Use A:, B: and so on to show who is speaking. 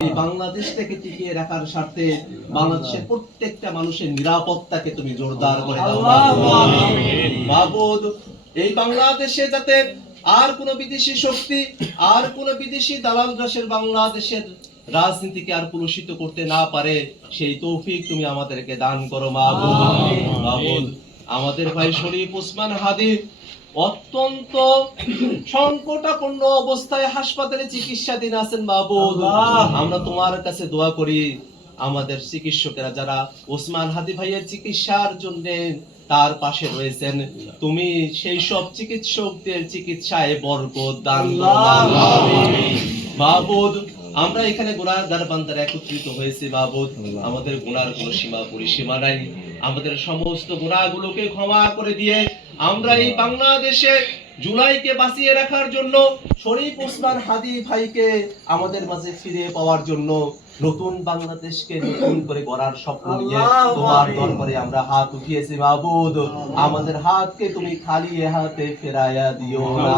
A: এই বাংলাদেশটাকে টিকিয়ে রাখার স্বার্থে বাংলাদেশের প্রত্যেকটা মানুষের নিরাপত্তাকে তুমি জোরদার করে দাও। মাহবুদ এই বাংলাদেশে যাতে আর কোন বিদেশি শক্তি আর কোন বিদেশি দালাল রাশের বাংলাদেশের রাজনীতিকে আর কলুষিত করতে না পারে সেই তৌফিক তুমি আমাদেরকে দান করো মাহবুদ মাহবুদ আমাদের ভাই শরীফ ওসমান হাদি অত্যন্ত সংকটাপন্ন অবস্থায় হাসপাতালে চিকিৎসাধীন আছেন মাহবুদ আমরা তোমার কাছে দোয়া করি আমাদের চিকিৎসকেরা যারা ওসমান হাদি ভাইয়ের চিকিৎসার জন্য তার পাশে রয়েছেন তুমি সেই সব চিকিৎসকদের চিকিৎসায় বরকত দান মাহবুদ আমরা এখানে গুনাহগার বান্দারা একত্রিত হয়েছে মাহবুদ আমাদের গুনার কোনো সীমা পরিসীমা নাই। আমাদের সমস্ত গুনাহগুলোকে ক্ষমা করে দিয়ে আমরা এই বাংলাদেশে জুলাইকে বাঁচিয়ে রাখার জন্য শরীফ ওসমান হাদি ভাইকে আমাদের মাঝে ফিরে পাওয়ার জন্য নতুন বাংলাদেশকে নতুন করে গড়ার স্বপ্ন নিয়ে তোমার দরবারে আমরা হাত উঠিয়েছি মাহবুদ আমাদের হাতকে তুমি খালি হাতে ফেরাইয়া দিও না।